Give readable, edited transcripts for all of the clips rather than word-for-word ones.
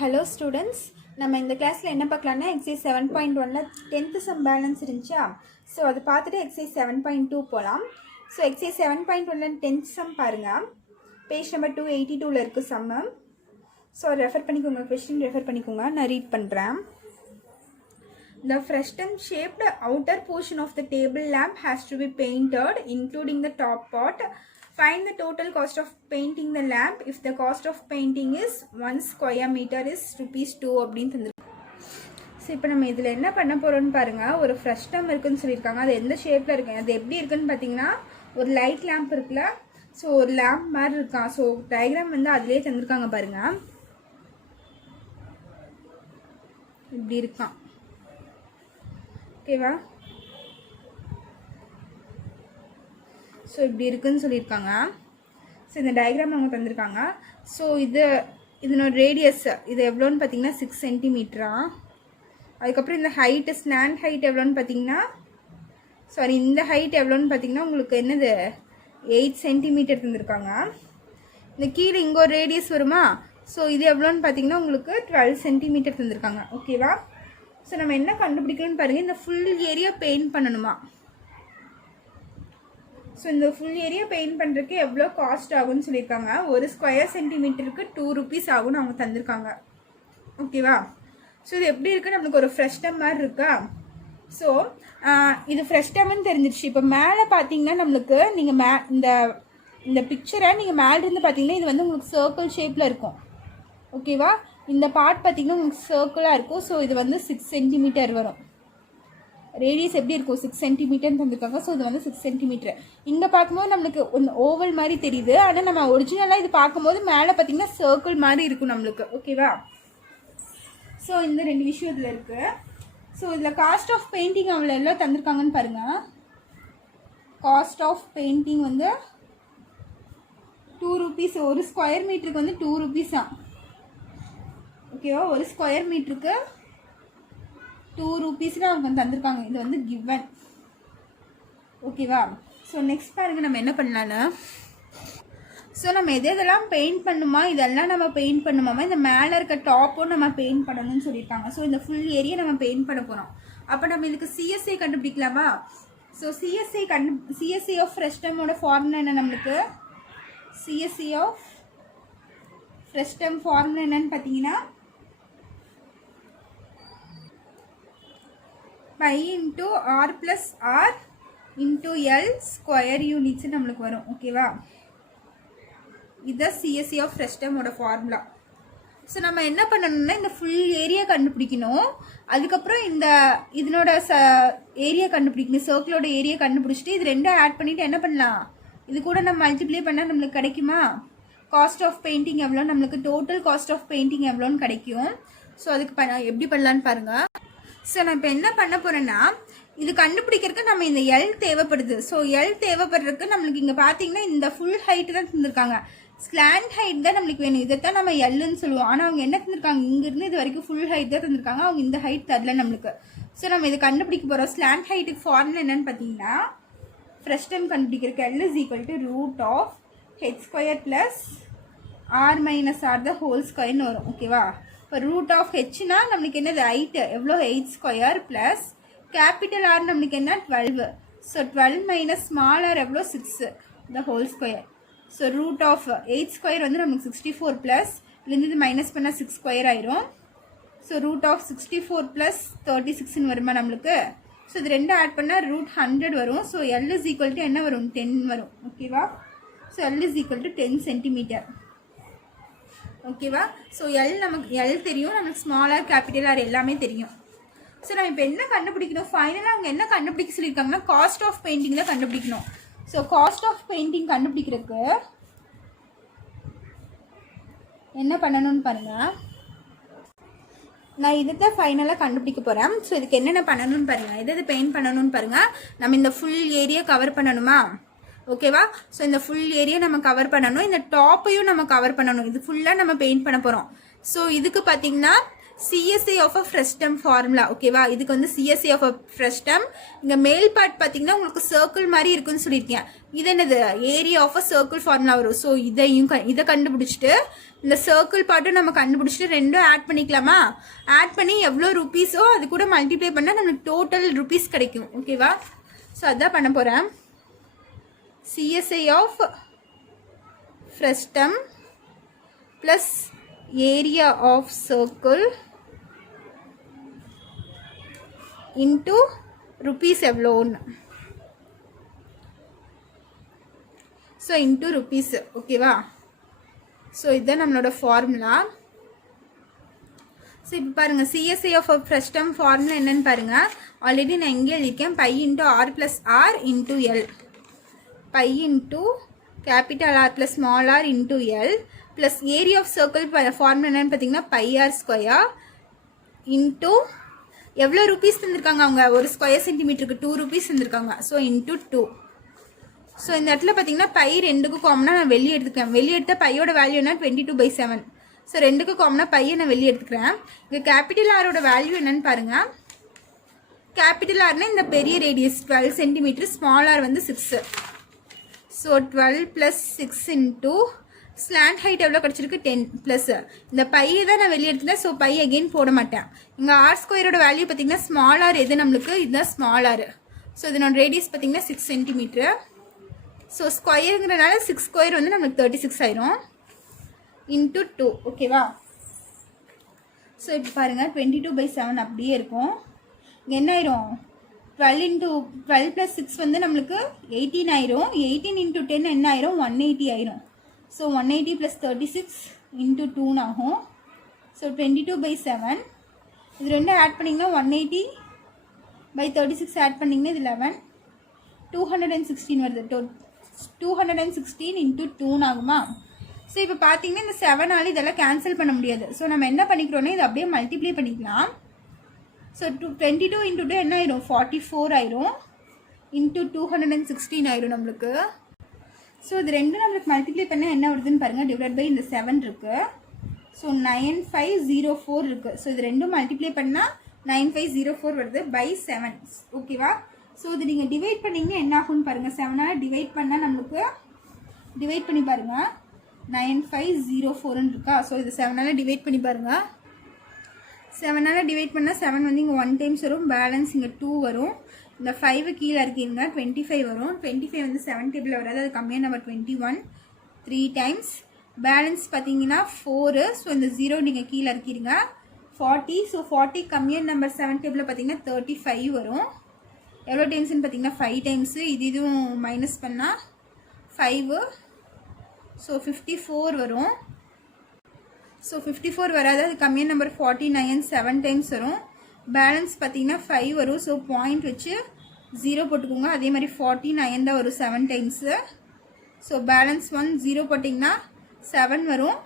Hello students, நம்ம இந்த கிளாஸில் என்ன பார்க்கலான்னா எக்ஸைஸ் 7.1ல் 10th சம் பேலன்ஸ் இருந்துச்சா. ஸோ அதை பார்த்துட்டு எக்ஸைஸ் 7.2 போகலாம். ஸோ எக்ஸைஸ் 7.1ல் 10th சம் பாருங்கள், பேஜ் நம்பர் 282ல் இருக்குது சம்மு. ஸோ ரெஃபர் பண்ணிக்கோங்க, கொஸ்டின் ரெஃபர் பண்ணிக்கோங்க, நான் ரீட் பண்ணுறேன். The frustum shaped outer portion of the table lamp has to be painted, including the top part. Find the total cost of painting the lamp if the cost of painting is 1 square meter is ₹2 அப்படின்னு தந்துருக்கு. So இப்போ நம்ம இதில் என்ன பண்ண போகிறோம்னு பாருங்கள். ஒரு frustum இருக்குன்னு சொல்லியிருக்காங்க. அது எந்த ஷேப்பில் இருக்கு, அது எப்படி இருக்குன்னு பார்த்தீங்கன்னா ஒரு லைட் லேம்ப் இருக்குல்ல. ஸோ ஒரு லேம்ப் மாதிரி இருக்கான். ஸோ டயக்ராம் வந்து அதிலே தந்திருக்காங்க பாருங்கள், இப்படி இருக்கான். ஓகேவா? ஸோ இப்படி இருக்குன்னு சொல்லியிருக்காங்க. ஸோ இந்த டயக்ராம் அவங்க தந்திருக்காங்க. ஸோ இதனோட ரேடியஸ் இது எவ்வளோன்னு பார்த்தீங்கன்னா 6 சென்டிமீட்டரா. அதுக்கப்புறம் இந்த ஹைட்டு, ஸ்லாண்ட் ஹைட் எவ்வளோன்னு பார்த்தீங்கன்னா, சாரி இந்த ஹைட் எவ்வளோன்னு பார்த்தீங்கன்னா உங்களுக்கு என்னது 8 சென்டிமீட்டர் தந்திருக்காங்க. இந்த கீழே இங்கே ஒரு ரேடியஸ் வருமா. ஸோ இது எவ்வளோன்னு பார்த்தீங்கன்னா உங்களுக்கு 12 சென்டிமீட்டர் தந்திருக்காங்க. ஓகேவா? ஸோ நம்ம என்ன கண்டுபிடிக்கணும்னு பாருங்கள். இந்த ஃபுல் ஏரியா பெயிண்ட் பண்ணணுமா. ஸோ இந்த ஃபுல் ஏரியா பெயிண்ட் பண்ணுறதுக்கு எவ்வளோ காஸ்ட் ஆகும்னு சொல்லியிருக்காங்க. ஒரு ஸ்கொயர் சென்டிமீட்டருக்கு ₹2 ஆகும்னு அவங்க தந்திருக்காங்க. ஓகேவா? ஸோ இது எப்படி இருக்குது, நம்மளுக்கு ஒரு ஃப்ரெஷ்டம் மாதிரி இருக்கா. ஸோ இது ஃப்ரெஷ்டம்னு தெரிஞ்சிருச்சு. இப்போ மேலே பார்த்தீங்கன்னா நம்மளுக்கு நீங்கள் இந்த பிக்சரை நீங்கள் மேலேருந்து பார்த்தீங்கன்னா இது வந்து உங்களுக்கு சர்க்கிள் ஷேப்பில் இருக்கும். ஓகேவா? இந்த பார்ட் பார்த்தீங்கன்னா உங்களுக்கு சர்க்கிளாக இருக்கும். ஸோ இது வந்து 6 சென்டிமீட்டர் வரும். ரேடியஸ் எப்படி இருக்கும், 6 சென்டிமீட்டர்னு தந்திருக்காங்க. ஸோ இது வந்து 6 சென்டிமீட்டர். இங்கே பார்க்கும்போது நம்மளுக்கு ஒன்று ஓவல் மாதிரி தெரியுது. ஆனால் நம்ம ஒரிஜினலாக இது பார்க்கும்போது மேலே பார்த்தீங்கன்னா சர்க்கிள் மாதிரி இருக்கும் நம்மளுக்கு. ஓகேவா? ஸோ இந்த 2 விஷயம் இதில் இருக்குது. ஸோ இதில் காஸ்ட் ஆஃப் பெயிண்டிங் அவ்வளோ எல்லாம் தந்திருக்காங்கன்னு பாருங்கள். காஸ்ட் ஆஃப் பெயிண்டிங் வந்து ₹2. ஒரு ஸ்கொயர் மீட்டருக்கு வந்து ₹2 தான். ஓகேவா? ஒரு ஸ்கொயர் மீட்டருக்கு ₹2 அவங்க தந்திருக்காங்க. இது வந்து கிவன். ஓகேவா? ஸோ நெக்ஸ்ட் பாருங்கள், நம்ம என்ன பண்ணலான்னு. ஸோ நம்ம எதெல்லாம் பெயிண்ட் பண்ணுமா, இதெல்லாம் நம்ம பெயிண்ட் பண்ணுமாமா. இந்த மேலே இருக்க டாப்பும் நம்ம பெயிண்ட் பண்ணணும்னு சொல்லியிருக்காங்க. ஸோ இந்த ஃபுல் ஏரியா நம்ம பெயிண்ட் பண்ண போகிறோம். அப்போ நம்ம இதுக்கு சிஎஸ்ஐ கண்டுபிடிக்கலாமா. ஸோ சிஎஸ்ஐ ஆஃப் ஃப்ரெஸ்டமோட ஃபார்முலா என்ன நம்மளுக்கு. சிஎஸ்ஐ ஆஃப் ஃப்ரெஸ்டம் ஃபார்முலா என்னன்னு பார்த்தீங்கன்னா π × r + r × l square units நம்மளுக்கு வரும். ஓகேவா? இதுதான் சிஎஸ்சி ஆஃப் ஃப்ரெஸ்டமோட ஃபார்முலா. ஸோ நம்ம என்ன பண்ணணும்னா இந்த ஃபுல் ஏரியா கண்டுபிடிக்கணும். அதுக்கப்புறம் இதனோட ஏரியா கண்டுபிடிக்கணும். சர்க்கிளோட ஏரியா கண்டுபிடிச்சிட்டு இது ரெண்டும் ஆட் பண்ணிவிட்டு என்ன பண்ணலாம், இது கூட நம்ம மல்டிப்ளை பண்ணால் நம்மளுக்கு கிடைக்குமா. காஸ்ட் ஆஃப் பெயிண்டிங் எவ்வளோ, நம்மளுக்கு டோட்டல் காஸ்ட் ஆஃப் பெயிண்டிங் எவ்வளோன்னு கிடைக்கும். ஸோ அதுக்கு எப்படி பண்ணலான்னு பாருங்கள். ஸோ நான் இப்போ என்ன பண்ண போகிறேன்னா, இது கண்டுபிடிக்கிறதுக்கு நம்ம இந்த எல் தேவைப்படுது. ஸோ எல் தேவைப்படுறதுக்கு நம்மளுக்கு இங்கே பார்த்தீங்கன்னா இந்த ஃபுல் ஹைட்டு தான் தந்திருக்காங்க. ஸ்லாண்ட் ஹைட் தான் நம்மளுக்கு வேணும். இதைத்தான் நம்ம எல்லுன்னு சொல்லுவோம். ஆனால் அவங்க என்ன தந்திருக்காங்க, இங்கேருந்து இது வரைக்கும் ஃபுல் ஹைட் தான் தந்திருக்காங்க. அவங்க இந்த ஹைட் தரல நம்மளுக்கு. ஸோ நம்ம இதை கண்டுபிடிக்க போகிறோம். ஸ்லாண்ட் ஹைட்டுக்கு ஃபார்முலா என்னன்னு பார்த்தீங்கன்னா, ஃப்ரெஸ்டம் கண்டுபிடிக்கிறதுக்கு L = √h² + r - r the whole square வரும். ஓகேவா? இப்போ √h நம்மளுக்கு என்னது ஹைட்டு எவ்வளோ 8² ப்ளஸ் கேபிட்டல் R நம்மளுக்கு என்ன 12. ஸோ 12 - ஸ்மால் r எவ்வளோ 6 the whole square. ஸோ √8² வந்து நமக்கு 64 ப்ளஸ் இதுலேருந்து இது மைனஸ் பண்ணால் 6² ஆயிரும். ஸோ √64 + 36ன்னு வருமா நம்மளுக்கு. ஸோ இது ரெண்டும் ஆட் பண்ணால் √100 வரும். ஸோ L = என்ன வரும், 10 வரும். ஓகேவா? So L = 10 centimetre. ஓகேவா? ஸோ நமக்கு எல் தெரியும், நமக்கு ஸ்மால் ஆர் கேபிட்டல் ஆர் எல்லாமே தெரியும். ஸோ நம்ம இப்போ என்ன கண்டுபிடிக்கணும், ஃபைனலாக அவங்க என்ன கண்டுபிடிக்க சொல்லியிருக்காங்கன்னா காஸ்ட் ஆஃப் பெயிண்டிங் தான் கண்டுபிடிக்கணும். ஸோ காஸ்ட் ஆஃப் பெயிண்டிங் கண்டுபிடிக்கிறதுக்கு என்ன பண்ணணும்னு பாருங்கள். நான் இதை தான் ஃபைனலாக கண்டுபிடிக்க போகிறேன். ஸோ இதுக்கு என்னென்ன பண்ணணும்னு பாருங்கள். எது பெயிண்ட் பண்ணணும்னு பாருங்கள். நம்ம இந்த ஃபுல் ஏரியா கவர் பண்ணணுமா. ஓகேவா? ஸோ இந்த ஃபுல் ஏரியா நம்ம கவர் பண்ணணும். இந்த டாப்பையும் நம்ம கவர் பண்ணணும். இது ஃபுல்லாக நம்ம பெயிண்ட் பண்ண போகிறோம். ஸோ இதுக்கு பார்த்தீங்கன்னா CSI of a frustum formula. ஓகேவா, இதுக்கு வந்து சிஎஸ்ஐ ஆஃப் அ ஃப்ரெஸ்டம். இங்கே மேல் பார்ட் பார்த்தீங்கன்னா உங்களுக்கு சர்க்கிள் மாதிரி இருக்குன்னு சொல்லியிருக்கேன். இது என்னது, area of a circle formula வரும். ஸோ இதை கண்டுபிடிச்சிட்டு இந்த சர்க்கிள் பார்ட்டும் நம்ம கண்டுபிடிச்சிட்டு ரெண்டும் ஆட் பண்ணிக்கலாமா? ஆட் பண்ணி எவ்வளோ ருபீஸோ அது கூட மல்டிப்ளை பண்ணால் நமக்கு டோட்டல் ருபீஸ் கிடைக்கும். ஓகேவா, ஸோ அதான் பண்ண போகிறேன். CSI of frustum plus area of circle into rupees எவ்வளோன்னு. So into rupees. ஓகேவா, ஸோ இதுதான் நம்மளோட ஃபார்முலா. ஸோ இப்போ பாருங்கள், சிஎஸ்ஐ ஆஃப் ஃப்ரெஸ்டம் ஃபார்முலா என்னன்னு பாருங்கள். ஆல்ரெடி நான் எங்கே எழுதியிருக்கேன், pi into R plus R into L. Pi into capital R plus small R into L plus area of circle formula என்னன்னு பார்த்தீங்கன்னா பை ஆர் ஸ்கொயர் இன்ட்டு எவ்வளோ ருபீஸ் தந்திருக்காங்க அவங்க, ஒரு ஸ்கொயர் சென்டிமீட்டருக்கு 2 ருபீஸ் தந்திருக்காங்க. So into 2. ஸோ இந்த இடத்துல பார்த்தீங்கன்னா பை ரெண்டுக்கும் காமனாக நான் வெளியே எடுத்துக்கிறேன். வெளியே எடுத்த பையோட வேல்யூ என்ன, 22/7. ஸோ ரெண்டுக்கும் காமனாக பையை நான் வெளியே எடுத்துக்கிறேன். இங்கே கேபிட்டல் ஆரோட வேல்யூ என்னன்னு பாருங்கள். கேபிட்டல் ஆர்னா இந்த பெரிய ரேடியஸ் 12 சென்டிமீட்டர், ஸ்மால் ஆர் வந்து 6. ஸோ 12 + 6 இன்ட்டு ஸ்லாண்ட் ஹைட் எவ்வளோ கிடச்சிருக்கு, 10 ப்ளஸ் இந்த பையை தான் நான் வெளியே எடுத்துட்டேன். ஸோ பை அகெயின் போட மாட்டேன். இங்கே ஆர் ஸ்கொயரோட வேல்யூ பார்த்தீங்கன்னா ஸ்மால் ஆர் எது நம்மளுக்கு, இதுதான் ஸ்மால் ஆர். ஸோ இதனோட ரேடியஸ் பார்த்தீங்கன்னா 6 சென்டிமீட்டர். ஸோ ஸ்கொயருங்கிறனால 6 ஸ்கொயர் வந்து நம்மளுக்கு 36 ஆயிரும் இன்ட்டு 2. ஓகேவா, ஸோ இப்போ பாருங்கள் 22/7 அப்படியே இருக்கும். இங்கே என்ன ஆயிரும், 12 + 6 வந்து நம்மளுக்கு 18 ஆயிரும். 18 × 10 என்ன ஆயிரும், 180 ஆயிரும். ஸோ 180 + 36 இன்ட்டு 2 ஆகும். ஸோ 22/7. இது ரெண்டும் ஆட் பண்ணிங்கன்னா 180/36 ஆட் பண்ணிங்கன்னா இது 11, 216 வருது. 216 இன்ட்டு 2 ஆகுமா? ஸோ இப்போ பார்த்தீங்கன்னா இந்த 7ஆல் இதெல்லாம் கேன்சல் பண்ண முடியாது. ஸோ நம்ம என்ன பண்ணிக்கிறோன்னா இது அப்படியே மல்டிப்ளை பண்ணிக்கலாம். ஸோ 22 × 2 என்ன ஆயிரும், 44 ஆயிரும் இன்ட்டு 216 ஆயிரும் நம்மளுக்கு. ஸோ இது ரெண்டும் நம்மளுக்கு மல்டிப்ளை பண்ணால் என்ன வருதுன்னு பாருங்கள், டிவைட் பை இந்த 7 இருக்குது. ஸோ 9504 இருக்குது. ஸோ இது ரெண்டும் மல்டிப்ளை பண்ணால் 9504 வருது பை 7. ஓகேவா, ஸோ இது நீங்கள் டிவைட் பண்ணிங்கன்னா என்ன ஆகும்னு பாருங்கள். 7ஆல் டிவைட் பண்ணால் நம்மளுக்கு, டிவைட் பண்ணி பாருங்கள், 9504 இருக்கா. ஸோ இது 7ஆல் டிவைட் பண்ணி பாருங்கள். 7ஆல் டிவைட் பண்ணால் 7 வந்து இங்கே 1 டைம்ஸ் வரும், பேலன்ஸ் இங்கே 2 வரும். இந்த 5 கீழே இருக்கீங்க 25 வரும். 25 வந்து 7 டேபிளில் வராது, அது கம்மியாக நம்பர் 21 3 டைம்ஸ். பேலன்ஸ் பார்த்தீங்கன்னா 4. ஸோ இந்த 0 நீங்கள் கீழே இருக்கீங்க 40. ஸோ 40 கம்மியாக நம்பர் 7 டேபிளில் பார்த்தீங்கன்னா 35 வரும். எவ்வளோ டைம்ஸ்ன்னு பார்த்தீங்கன்னா 5 டைம்ஸு. இதுவும் மைனஸ் பண்ணால் 5. ஸோ 54 வரும். ஸோ 54 வராது, அது கம்மியாக நம்பர் 49 7 டைம்ஸ் வரும். பேலன்ஸ் பார்த்தீங்கன்னா 5 வரும். ஸோ பாயிண்ட் வச்சு 0 போட்டுக்கோங்க. அதே மாதிரி 49 தான் வரும் 7 டைம்ஸு. ஸோ பேலன்ஸ் 1 0 போட்டிங்கன்னா 7 வரும்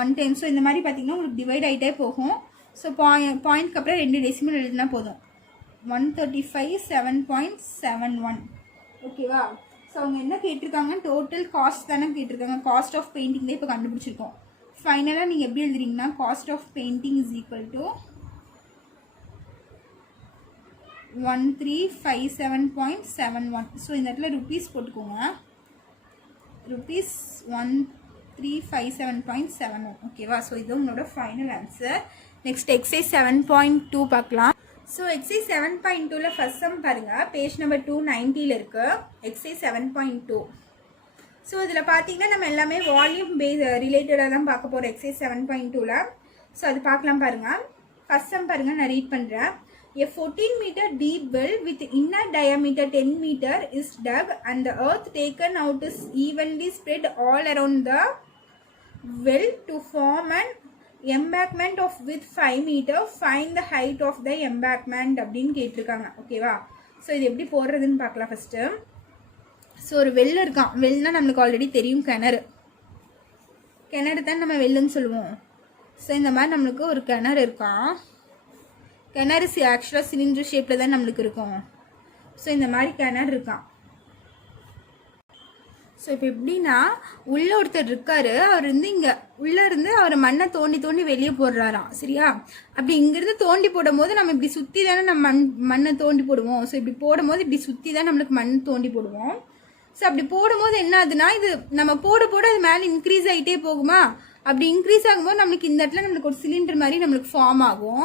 1 டைம். ஸோ இந்த மாதிரி பார்த்தீங்கன்னா உங்களுக்கு டிவைட் ஆகிட்டே போகும். ஸோ பாயிண்ட்க்கு அப்புறம் 2 டெசிமல் எழுதினா போதும். 135 7.71. ஓகேவா, ஸோ அவங்க என்ன கேட்டிருக்காங்க, டோட்டல் காஸ்ட் தானே கேட்டிருக்காங்க. காஸ்ட் ஆஃப் பெயிண்டிங் தான் இப்போ கண்டுபிடிச்சிருக்கோம். ஃபைனலாக நீங்கள் எப்படி எழுதுறீங்கன்னா cost of painting is equal to 1357.71. So இந்த இடத்துல ருபீஸ் போட்டுக்கோங்க, ருபீஸ் 1357.71. ஓகேவா, ஸோ இது உங்களோட ஃபைனல் ஆன்சர். நெக்ஸ்ட் எக்ஸைஸ் 7.2 பார்க்கலாம். ஸோ எக்ஸைஸ் 7.2ல ஃபர்ஸ்ட் சம் பாருங்கள், பேஜ் நம்பர் 290 இருக்குது. எக்ஸைஸ் 7.2. ஸோ இதில் பார்த்தீங்கன்னா நம்ம எல்லாமே வால்யூம் பேஸ் ரிலேட்டடாக தான் பார்க்க போகிறோம் எக்ஸைஸ் 7.2ல. ஸோ அது பார்க்கலாம் பாருங்கள். ஃபர்ஸ்ட் சம் பாருங்கள், நான் ரீட் பண்ணுறேன். A 14-meter deep well with inner diameter 10 meter is dug and the earth taken out is evenly spread all around the well to form an embankment of width 5 meter. Find the height of the embankment அப்படின்னு கேட்டிருக்காங்க. ஓகேவா, so இது எப்படி போடுறதுன்னு பார்க்கலாம் first. So ஒரு well இருக்கான். வெல்னா நம்மளுக்கு ஆல்ரெடி தெரியும், கிணறு. கிணறு தான் நம்ம வெல்லுன்னு சொல்லுவோம். ஸோ இந்த மாதிரி நம்மளுக்கு ஒரு கிணறு இருக்கான். கிணறு ஆக்சுவலாக சிலிண்டர் ஷேப்பில் தான் நம்மளுக்கு இருக்கும். ஸோ இந்த மாதிரி கிணறு இருக்கான். ஸோ இப்போ எப்படின்னா உள்ள ஒருத்தர் இருக்காரு, அவர் வந்து இங்கே உள்ளே இருந்து அவர் மண்ணை தோண்டி தோண்டி வெளியே போடுறாராம். சரியா? அப்படி இங்கிருந்து தோண்டி போடும் போது நம்ம இப்படி சுற்றி தானே நம்ம மண்ணை தோண்டி போடுவோம். ஸோ இப்படி போடும்போது இப்படி சுற்றி தான் நம்மளுக்கு மண் தோண்டி போடுவோம். ஸோ அப்படி போடும்போது என்ன ஆகுதுன்னா, இது நம்ம போட போட அது மேலே இன்க்ரீஸ் ஆகிட்டே போகுமா? அப்படி இன்க்ரீஸ் ஆகும்போது நம்மளுக்கு இந்த இடத்துல நம்மளுக்கு ஒரு சிலிண்டர் மாதிரி நம்மளுக்கு ஃபார்ம் ஆகும்.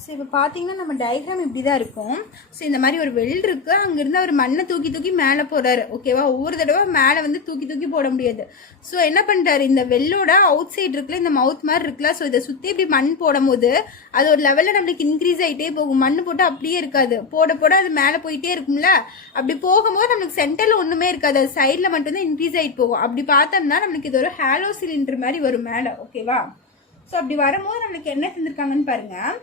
ஸோ இப்போ பார்த்தீங்கன்னா நம்ம டயக்ராம் இப்படி தான் இருக்கும். ஸோ இந்த மாதிரி ஒரு வெல் இருக்குது, அங்கேருந்து அவர் மண்ணை தூக்கி தூக்கி மேலே போடுறாரு. ஓகேவா? ஒவ்வொரு தடவை மேலே வந்து தூக்கி தூக்கி போட முடியாது. ஸோ என்ன பண்ணுறாரு, இந்த வெல்லோட அவுட் சைடு இருக்குல்ல, இந்த மவுத் மாதிரி இருக்குல்ல, ஸோ இதை சுற்றி இப்படி மண் போடும் போது அது ஒரு லெவலில் நம்மளுக்கு இன்க்ரீஸ் ஆகிட்டே போகும். மண் போட்டு அப்படியே இருக்காது, போட போட அது மேலே போயிட்டே இருக்கும்ல. அப்படி போகும்போது நம்மளுக்கு சென்டரில் ஒன்றுமே இருக்காது, அது சைடில் மட்டும்தான் இன்க்ரீஸ் ஆகிட்டு போகும். அப்படி பார்த்தோம்னா நம்மளுக்கு இது ஒரு ஹாலோ சிலிண்டர் மாதிரி வரும் மேலே. ஓகேவா? ஸோ அப்படி வரும்போது நம்மளுக்கு என்ன தந்திருக்காங்கன்னு பாருங்கள்.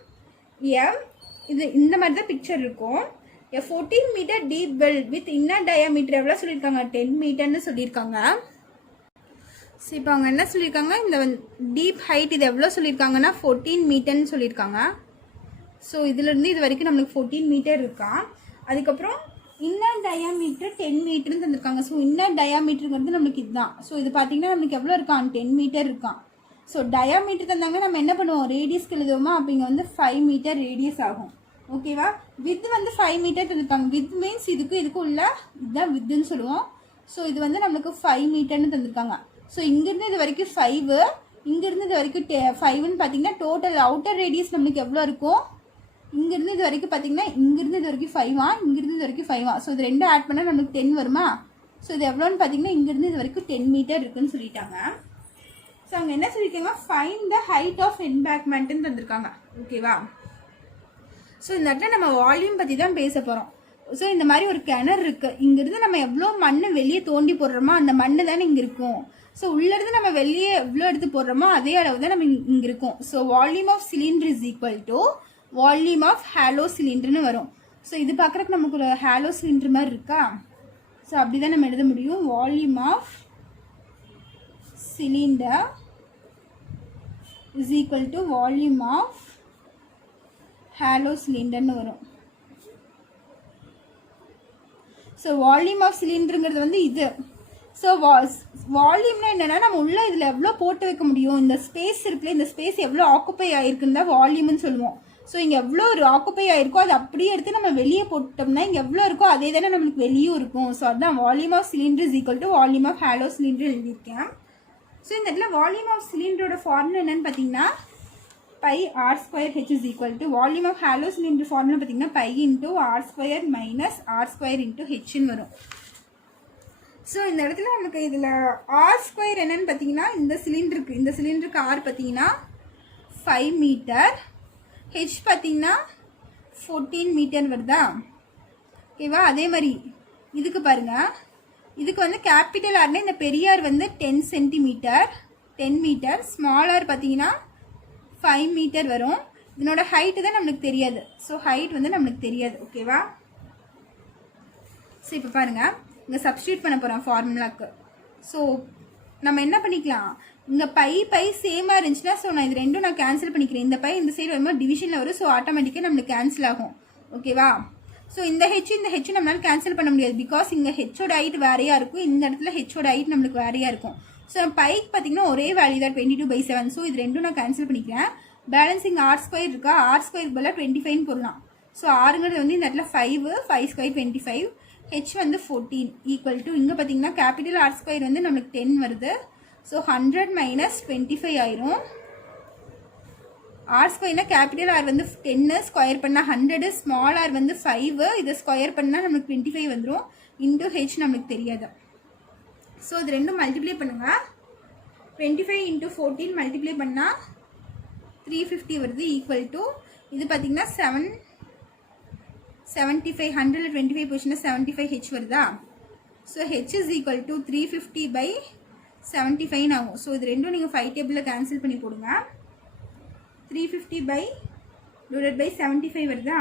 இது இந்த மாதிரி தான் பிக்சர் இருக்கும். 14 metre deep well with inner diameter எவ்வளோ சொல்லியிருக்காங்க? 10 மீட்டர்னு சொல்லியிருக்காங்க. ஸோ இப்போ அவங்க என்ன சொல்லியிருக்காங்க, இந்த டீப் ஹைட் இது எவ்வளோ சொல்லியிருக்காங்கன்னா 14 மீட்டர்னு சொல்லியிருக்காங்க. ஸோ இதுலேருந்து இது வரைக்கும் நம்மளுக்கு 14 மீட்டர் இருக்கா. அதுக்கப்புறம் இன்னர் டயாமீட்டர் 10 மீட்டர்னு தந்திருக்காங்க. ஸோ இன்னர் டயாமீட்டருங்கிறது நம்மளுக்கு இதுதான். ஸோ இது பார்த்தீங்கன்னா நம்மளுக்கு எவ்வளோ இருக்கான்? 10 மீட்டர் இருக்கான். ஸோ டயாமீட்டர் தந்தாங்கன்னா நம்ம என்ன பண்ணுவோம்? ரேடியஸ்க்கு எழுதுவோமா? அப்போ இங்கே வந்து 5 மீட்டர் ரேடியஸ் ஆகும். ஓகேவா? வித் வந்து 5 மீட்டர் தந்துருக்காங்க. வித் மீன்ஸ் இதுக்கும் உள்ள இதுதான் வித்துன்னு சொல்லுவோம். ஸோ இது வந்து நம்மளுக்கு 5 மீட்டர்னு தந்திருக்காங்க. ஸோ இங்கேருந்து இது வரைக்கும் 5, இங்கேருந்து இது வரைக்கும் 5ன்னு பார்த்தீங்கன்னா டோட்டல் அவுட்டர் ரேடியஸ் நம்மளுக்கு எவ்வளோ இருக்கும்? இங்கேருந்து இது வரைக்கும் பார்த்தீங்கன்னா இங்கேருந்து இது வரைக்கும் 5ஆ, இங்கேருந்து இது வரைக்கும் 5ஆ. ஸோ இது ரெண்டும் ஆட் பண்ணால் நம்மளுக்கு 10 வருமா? ஸோ இது எவ்வளோன்னு பார்த்தீங்கன்னா இங்கேருந்து இது வரைக்கும் 10 மீட்டர் இருக்குன்னு சொல்லிட்டாங்க. ஸோ அவங்க என்ன சொல்லியிருக்காங்க? ஃபைண்ட் த ஹைட் ஆஃப் எம்பேக்மெண்ட்னு தந்திருக்காங்க. ஓகேவா? ஸோ இந்த இடத்துல நம்ம வால்யூம் பற்றி தான் பேச போகிறோம். ஸோ இந்த மாதிரி ஒரு கிணறு இருக்குது, இங்கேருந்து நம்ம எவ்வளோ மண் வெளியே தோண்டி போடுறோமோ அந்த மண் தானே இங்கே இருக்கும். ஸோ உள்ளேருந்து நம்ம வெளியே எவ்வளோ எடுத்து போடுறோமோ அதே அளவு தான் நம்ம இங்கே இருக்கும். So volume of cylinder is equal to volume of hollow சிலிண்டர்னு வரும். ஸோ இது பார்க்குறதுக்கு நமக்கு ஒரு ஹாலோ சிலிண்டர் மாதிரி இருக்கா? ஸோ அப்படி தான் நம்ம எழுத முடியும். Volume of cylinder is equal to volume of hollow cylinder னு வரும். ஸோ வால்யூம் ஆஃப் சிலிண்டருங்கிறது வந்து இது. ஸோ வால்யூம்னா என்னென்னா நம்ம உள்ள இதில் எவ்வளோ போட்டு வைக்க முடியும், இந்த ஸ்பேஸ் இருக்குல்ல, இந்த ஸ்பேஸ் எவ்வளோ ஆக்குப்பை ஆகிருக்குன்னு தான் வால்யூம்னு சொல்லுவோம். ஸோ இங்கே எவ்வளோ ஒரு ஆக்குப்பை ஆகிருக்கோ அது அப்படியே எடுத்து நம்ம வெளியே போட்டோம்னா இங்கே எவ்வளோ இருக்கோ அதே தானே நம்மளுக்கு வெளியும் இருக்கும். ஸோ அதுதான் volume of cylinder is equal to volume of hollow cylinder எழுதியிருக்கேன். ஸோ இந்த இடத்துல வால்யூம் ஆஃப் சிலிண்டரோட ஃபார்முலா என்னன்னு பார்த்தீங்கன்னா pi R square h is equal to volume of hollow cylinder formula பார்த்தீங்கன்னா pi into r square minus r square into ஹெச்னு வரும். So இந்த இடத்துல நமக்கு இதில் ஆர் ஸ்கொயர் என்னன்னு பார்த்தீங்கன்னா இந்த சிலிண்டருக்கு ஆர் பார்த்தீங்கன்னா 5 மீட்டர், ஹெச் பார்த்தீங்கன்னா 14 மீட்டர் வருதா? ஓகேவா? அதே மாதிரி இதுக்கு பாருங்கள், இதுக்கு வந்து கேபிட்டல் ஆர்னா இந்த பெரிய ஆர் வந்து 10 சென்டிமீட்டர் 10 மீட்டர், ஸ்மால் ஆர் பார்த்தீங்கன்னா 5 மீட்டர் வரும். இதனோட ஹைட்டு தான் நம்மளுக்கு தெரியாது. ஸோ ஹைட் வந்து நம்மளுக்கு தெரியாது. ஓகேவா? ஸோ இப்போ பாருங்கள், இங்கே சப்ஸ்டியூட் பண்ண போகிறோம் ஃபார்முலாக்கு. ஸோ நம்ம என்ன பண்ணிக்கலாம், இங்கே பை சேமாக இருந்துச்சுன்னா ஸோ நான் இது ரெண்டும் நான் கேன்சல் பண்ணிக்கிறேன். இந்த பை இந்த சைடு வரும்போது டிவிஷனில் வரும். ஸோ ஆட்டோமேட்டிக்காக நம்மளுக்கு கேன்சல் ஆகும். ஓகேவா? ஸோ இந்த ஹெச் நம்மளால் கேன்சல் பண்ண முடியாது. பிகாஸ் இங்கே ஹெச்சோட ஹைட் வேறையாக இருக்கும், இந்த இடத்துல ஹெச்சோட ஹைட் நம்மளுக்கு வேறையாக இருக்கும். ஸோ பைக்கு பார்த்தீங்கன்னா ஒரே வேல்யூ தான் 22/7. ஸோ இது ரெண்டும் நான் கேன்சல் பண்ணிக்கிறேன். பேலன்ஸ் இங்கே ஆர் ஸ்கொயர் இருக்கா, ஆர் ஸ்கொயருக்கு பதிலாக 25ன்னு போடலாம். ஸோ ஆறுங்கிறது வந்து இந்த இடத்துல 5 ஸ்கொயர் 25, ஹெச் வந்து 14 ஈக்குவல் டு இங்கே பார்த்தீங்கன்னா கேபிட்டல் ஆர் ஸ்கொயர் வந்து நம்மளுக்கு 10 வருது. ஸோ 100 மைனஸ் 25 ஆயிரும். ஆர் ஸ்கொயர்னா கேபிட்டல் ஆர் வந்து 10, ஸ்கொயர் பண்ணால் 100, ஸ்மால் ஆர் வந்து 5, இதை ஸ்கொயர் பண்ணால் நம்மளுக்கு 25 வந்துடும். இன்டூ ஹெச் நம்மளுக்கு தெரியாது. ஸோ இது ரெண்டும் மல்டிப்ளை பண்ணுங்கள். 25 இன்டூ 14 மல்டிப்ளை பண்ணால் 350 வருது. ஈக்குவல் டு இது பார்த்தீங்கன்னா 75, 100 25 போச்சுன்னா 75 ஹெச் வருதா? So h is equal to 350/75 ஆகும். ஸோ இது ரெண்டும் நீங்கள் 5 டேபிளில் கேன்சல் பண்ணி போடுங்க. 350/75 வருதா?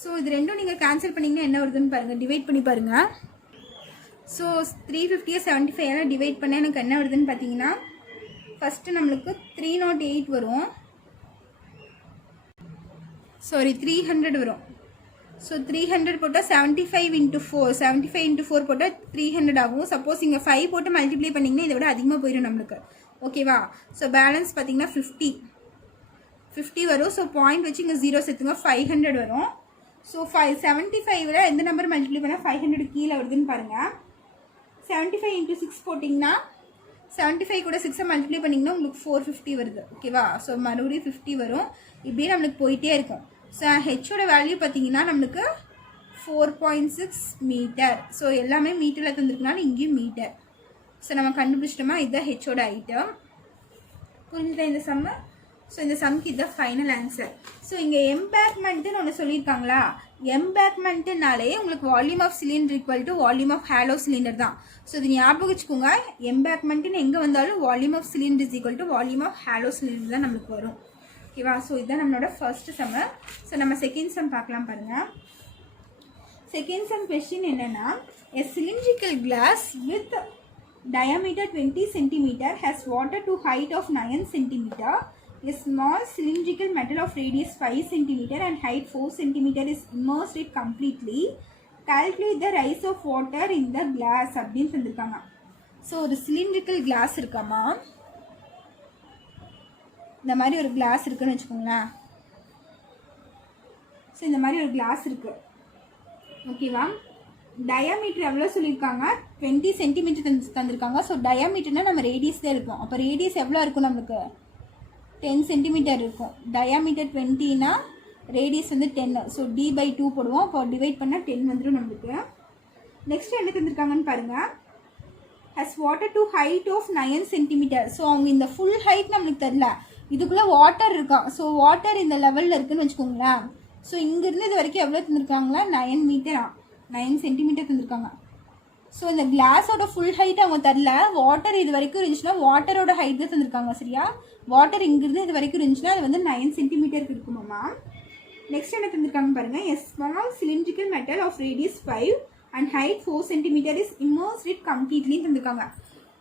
ஸோ இது ரெண்டும் நீங்கள் கேன்சல் பண்ணிங்கன்னா என்ன வருதுன்னு பாருங்கள், டிவைட் பண்ணி பாருங்கள். ஸோ 350/75 டிவைட் பண்ண எனக்கு என்ன வருதுன்னு பார்த்தீங்கன்னா ஃபஸ்ட்டு நம்மளுக்கு 308 வரும், சாரி 300 வரும். ஸோ 300 போட்டால் 75 × 4 75 × 4 போட்டால் 300 ஆகும். சப்போஸ் இங்கே 5 போட்டு மல்டிப்ளை பண்ணிங்கன்னா இதை விட அதிகமாக போயிடும் நம்மளுக்கு. ஓகேவா? ஸோ பேலன்ஸ் பார்த்தீங்கன்னா 50 வரும். ஸோ பாயிண்ட் வச்சு இங்கே 0 சேர்த்துங்க, 500 வரும். ஸோ 75 எந்த நம்பர் மல்டிப்ளை பண்ணால் 500 கீழே வருதுன்னு பாருங்கள். 75 × 6 போட்டிங்கன்னா 75 கூட 6 மல்டிப்ளை பண்ணிங்கன்னா உங்களுக்கு 450 வருது. ஓகேவா? ஸோ மறுபடியும் 50 வரும். இப்படியே நம்மளுக்கு போயிட்டே இருக்கும். ஸோ ஹெச்சோட வேல்யூ பார்த்தீங்கன்னா நம்மளுக்கு 4.6 மீட்டர். ஸோ எல்லாமே மீட்டரில் தந்துருக்கனால இங்கேயும் மீட்டர். ஸோ நம்ம கண்டுபிடிச்சிட்டோமா, இதுதான் ஹெச்சோட ஐட்டம். புரிஞ்சுதா இந்த சம்மு? ஸோ இந்த சம்க்கு இதுதான் ஃபைனல் ஆன்சர். ஸோ இங்கே எம்பேக்மெண்ட்டுன்னு ஒன்று சொல்லியிருக்காங்களா? எம்பேக்மெண்ட்டுனாலே உங்களுக்கு volume of cylinder equal to volume of hollow cylinder தான். ஸோ இது ஞாபகம் வச்சுக்கோங்க, எம்பேக்மெண்ட்டுன்னு எங்கே வந்தாலும் volume of cylinder is equal to volume of hollow cylinder தான் நம்மளுக்கு வரும். ஓகேவா? ஸோ இதுதான் நம்மளோட ஃபர்ஸ்ட் சம்மு. ஸோ நம்ம செகண்ட் சம் பார்க்கலாம் பாருங்கள். செகண்ட் சம் கொஸ்டின் என்னென்னா, a cylindrical glass with diameter 20 cm has water to height of 9 cm. A small cylindrical metal of radius 5 cm and height 4 cm is immersed it completely. Calculate the rise of water in the glass அப்படின்னு தந்திருக்காங்க. So ஒரு cylindrical class இருக்காமா, இந்த மாதிரி ஒரு class இருக்குன்னு வச்சுக்கோங்களேன். So இந்த மாதிரி ஒரு கிளாஸ் இருக்குது. ஓகேவா? டயாமீட்டர் எவ்வளோ சொல்லியிருக்காங்க? 20 சென்டிமீட்டர் தந்திருக்காங்க. ஸோ டயாமீட்டர்னால் நம்ம ரேடியஸ் தான் இருக்கும். அப்போ ரேடியஸ் எவ்வளோ இருக்கும் நம்மளுக்கு? 10 சென்டிமீட்டர் இருக்கும். டயாமீட்டர் 20னா ரேடியஸ் வந்து 10. ஸோ d/2 போடுவோம். அப்போ டிவைட் பண்ணால் 10 வந்துடும் நம்மளுக்கு. நெக்ஸ்ட் என்ன தந்திருக்காங்கன்னு பாருங்கள். has water to height of 9 centimetre. So அவங்க இந்த ஃபுல் ஹைட் நம்மளுக்கு தெரியல, இதுக்குள்ளே வாட்டர் இருக்கா. ஸோ வாட்டர் இந்த லெவலில் இருக்குதுன்னு வச்சுக்கோங்களேன். ஸோ இங்கேருந்து இது வரைக்கும் எவ்வளோ தந்திருக்காங்களா? 9 மீட்டரா, 9 சென்டிமீட்டர் தந்திருக்காங்க. ஸோ இந்த கிளாஸோட ஃபுல் ஹைட் அவங்க தரல, வாட்டர் இது வரைக்கும் இருந்துச்சுன்னா வாட்டரோட ஹைட் தான் தந்திருக்காங்க. சரியா? வாட்டர் இங்கிருந்து இது வரைக்கும் இருந்துச்சுன்னா அது வந்து 9 சென்டிமீட்டருக்கு இருக்குமாம்மா. நெக்ஸ்ட் என்ன தந்திருக்காங்க பாருங்கள். a small cylindrical metal of radius 5 and height 4 cm is immersed it completely தந்திருக்காங்க.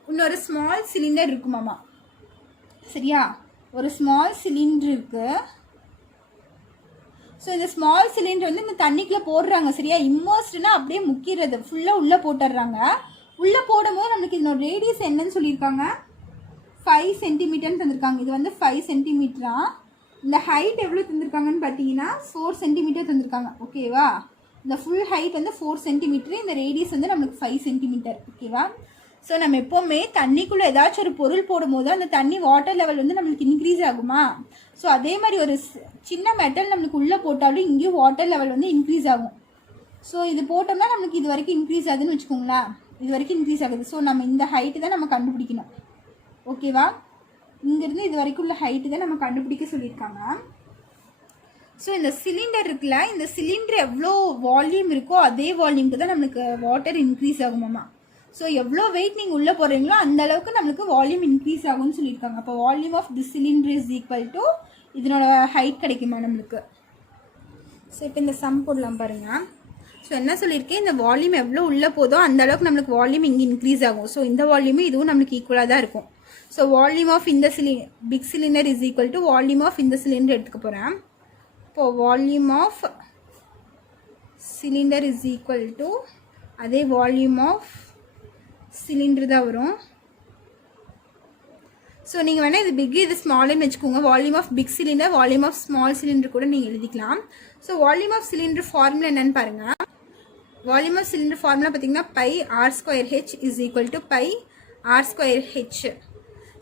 இன்னொரு ஸ்மால் சிலிண்டர் இருக்குமாம்மா. சரியா? ஒரு ஸ்மால் சிலிண்டர் இருக்குது. ஸோ இந்த ஸ்மால் சிலிண்டர் வந்து இந்த தண்ணிக்குள்ளே போடுறாங்க. சரியா? இம்மர்ஸ்டுனா அப்படியே முக்கிறது, ஃபுல்லாக உள்ளே போட்டுடுறாங்க. உள்ளே போடும்போது நம்மளுக்கு இதனோட ரேடியஸ் என்னன்னு சொல்லியிருக்காங்க? 5 சென்டிமீட்டர்னு தந்திருக்காங்க. இது வந்து 5 சென்டிமீட்டரா. இந்த ஹைட் எவ்வளோ தந்திருக்காங்கன்னு பார்த்தீங்கன்னா 4 சென்டிமீட்டர் தந்திருக்காங்க. ஓகேவா? இந்த ஃபுல் ஹைட் வந்து 4 சென்டிமீட்டர், இந்த ரேடியஸ் வந்து நம்மளுக்கு 5 சென்டிமீட்டர். ஓகேவா? ஸோ நம்ம எப்போவுமே தண்ணிக்குள்ளே ஏதாச்சும் ஒரு பொருள் போடும்போது அந்த தண்ணி வாட்டர் லெவல் வந்து நம்மளுக்கு இன்க்ரீஸ் ஆகுமா? ஸோ அதே மாதிரி ஒரு சின்ன மெட்டல் நம்மளுக்கு உள்ளே போட்டாலும் இங்கேயும் வாட்டர் லெவல் வந்து இன்க்ரீஸ் ஆகும். ஸோ இது போட்டோம்னா நம்மளுக்கு இது வரைக்கும் இன்க்ரீஸ் ஆகுதுன்னு வச்சுக்கோங்களேன். இது வரைக்கும் இன்க்ரீஸ் ஆகுது. ஸோ நம்ம இந்த ஹைட்டு தான் நம்ம கண்டுபிடிக்கணும். ஓகேவா? இங்கேருந்து இது வரைக்கும் உள்ள ஹைட்டு தான் நம்ம கண்டுபிடிக்க சொல்லியிருக்காங்க. ஸோ இந்த சிலிண்டர் இருக்குல்ல, இந்த சிலிண்டர் எவ்வளோ வால்யூம் இருக்கோ அதே வால்யூமுக்கு தான் நம்மளுக்கு வாட்டர் இன்க்ரீஸ் ஆகுமாம்மா. ஸோ எவ்வளோ வெயிட் நீங்கள் உள்ளே போடுறீங்களோ அந்த அளவுக்கு நம்மளுக்கு வால்யூம் இன்க்ரீஸ் ஆகும்னு சொல்லியிருக்காங்க. அப்போ volume of the cylinder is equal to இதனோட ஹைட் கிடைக்குமா நம்மளுக்கு. ஸோ இப்போ இந்த சம் போடலாம் பாருங்கள். ஸோ என்ன சொல்லியிருக்கேன், இந்த வால்யூம் எவ்வளோ உள்ளே போதோ அந்த அளவுக்கு நம்மளுக்கு வால்யூம் இங்கே இன்க்ரீஸ் ஆகும். ஸோ இந்த வால்யூமும் இதுவும் நம்மளுக்கு ஈக்குவலாக தான் இருக்கும். ஸோ வால்யூம் ஆஃப் இந்த big cylinder is equal to volume of இந்த சிலிண்டர் எடுத்துக்க போகிறேன். இப்போது volume of cylinder is equal to அதே வால்யூம் ஆஃப் சிலிண்டர் தான் வரும். ஸோ நீங்கள் வேணால் இது பிக் இது ஸ்மால்னு வச்சுக்கோங்க. Volume of big cylinder volume of small cylinder கூட நீங்கள் எழுதிக்கலாம். So volume of cylinder formula என்னன்னு பாருங்கள். வால்யூம் ஆஃப் சிலிண்டர் ஃபார்முலா பார்த்தீங்கன்னா pi r²h is equal to pi r²h.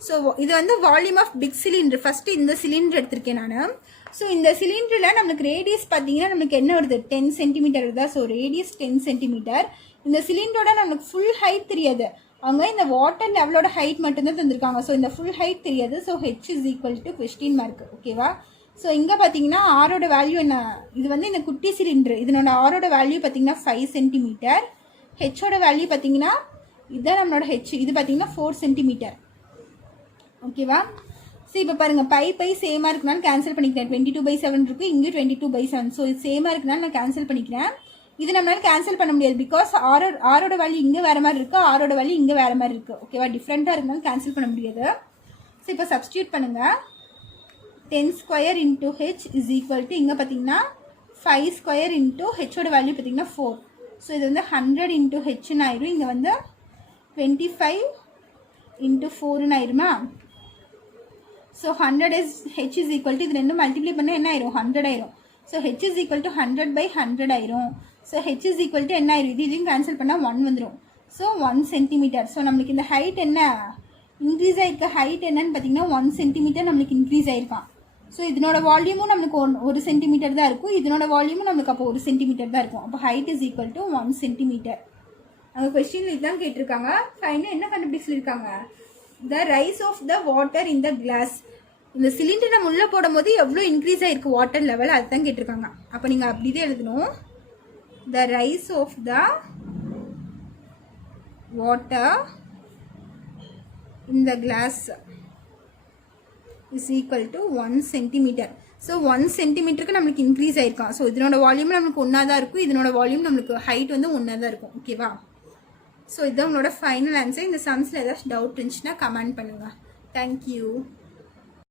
So இது வந்து volume of big cylinder. First இந்த சிலிண்டர் எடுத்திருக்கேன் நான். ஸோ இந்த சிலிண்டரில் நம்மளுக்கு ரேடியஸ் பார்த்தீங்கன்னா நம்மளுக்கு என்ன வருது? 10 சென்டிமீட்டர் வருதா? So radius 10 centimetre. இந்த சிலிண்டரோட நம்மளுக்கு ஃபுல் ஹைட் தெரியாது. அவங்க இந்த வாட்டர் லெவலோட ஹைட் மட்டும்தான் தந்திருக்காங்க. ஸோ இந்த ஃபுல் ஹைட் தெரியாது. So h is equal to question mark. ஓகேவா? ஸோ இங்கே பார்த்தீங்கன்னா ஆரோட வேல்யூ என்ன? இது வந்து இந்த குட்டி சிலிண்டர், இதனோட ஆரோட வேல்யூ பார்த்தீங்கன்னா 5 சென்டிமீட்டர். ஹெச்சோட வேல்யூ பார்த்தீங்கன்னா இதுதான் நம்மளோட ஹெச். இது பார்த்தீங்கன்னா 4 சென்டிமீட்டர். ஓகேவா? ஸோ இப்போ பாருங்கள், பை சேமாக இருக்குனாலும் கேன்சல் பண்ணிக்கிறேன். 22/7 இருக்குது, இங்கே 22/7. ஸோ இது சேமாக இருக்குனாலும் நான் கேன்சல் பண்ணிக்கிறேன். இது நம்மளால கேன்சல் பண்ண முடியாது. பிகாஸ் ஆரோட வேல்யூ இங்கே வேறு மாதிரி இருக்குது, ஆரோட வேல்யூ இங்கே வேறு மாதிரி இருக்குது. ஓகேவா? டிஃப்ரெண்ட்டாக இருந்தாலும் கேன்சல் பண்ண முடியாது. ஸோ இப்போ சப்ஸ்டியூட் பண்ணுங்கள். 10² × h இஸ் ஈக்குவல் டு இங்கே பார்த்தீங்கன்னா 5 ஸ்கொயர் இன்ட்டு ஹெச்சோட வேல்யூ பார்த்தீங்கன்னா 4. ஸோ இது வந்து 100 இன்ட்டு ஹெச்னு ஆயிரும். இங்கே வந்து 25 இன்ட்டு 4ன்னு ஆயிருமா. So 100 is h is equal to இது ரெண்டும் மல்டிப்ளை பண்ணால் என்ன ஆயிரும் 100 ஆயிரும். So h is equal to 100/100 ஆயிரும். So h is equal to என்ன ஆயிரும், இதையும் கேன்சல் பண்ணால் 1 வந்துடும். So 1 centimetre. ஸோ நம்மளுக்கு இந்த ஹைட் என்ன இன்க்ரீஸ் ஆகிருக்க ஹைட் என்னன்னு பார்த்தீங்கன்னா 1 சென்டிமீட்டர் நம்மளுக்கு இன்க்ரீஸ் ஆகிருக்கான். ஸோ இதனோட வால்யூமும் நம்மளுக்கு 1 சென்டிமீட்டர் தான் இருக்கும். இதனோட வால்யூமும் நம்மளுக்கு அப்போ 1 சென்டிமீட்டர் தான் இருக்கும். அப்போ height is equal to 1 centimetre. அவங்க கொஸ்டின் இதுதான் கேட்டிருக்காங்க. ஃபைனல் என்ன கண்டுபிடிச்சு சொல்லியிருக்காங்க, the rise of the water in the glass. இந்த சிலிண்டர் நம்ம உள்ளே போடும் போது எவ்வளோ இன்க்ரீஸ் ஆகிருக்கு வாட்டர் லெவல், அதுதான் கேட்டிருக்காங்க. அப்போ நீங்கள் அப்படிதான் எழுதணும், the rise of the water in the glass is equal to 1 centimeter. So 1 சென்டிமீட்டருக்கு நம்மளுக்கு இன்க்ரீஸ் ஆயிருக்கான். ஸோ இதனோட வால்யூம் நம்மளுக்கு ஒன்றா தான் இருக்கும், இதனோட வால்யூம் நம்மளுக்கு ஹைட் வந்து ஒன்றா தான் இருக்கும். ஓகேவா. ஸோ இதுதான் உங்களோட ஃபைனல் ஆன்சர். இந்த சம்ஸில் ஏதாச்சும் டவுட் இருந்துச்சுன்னா கமெண்ட் பண்ணுங்கள். தேங்க்யூ.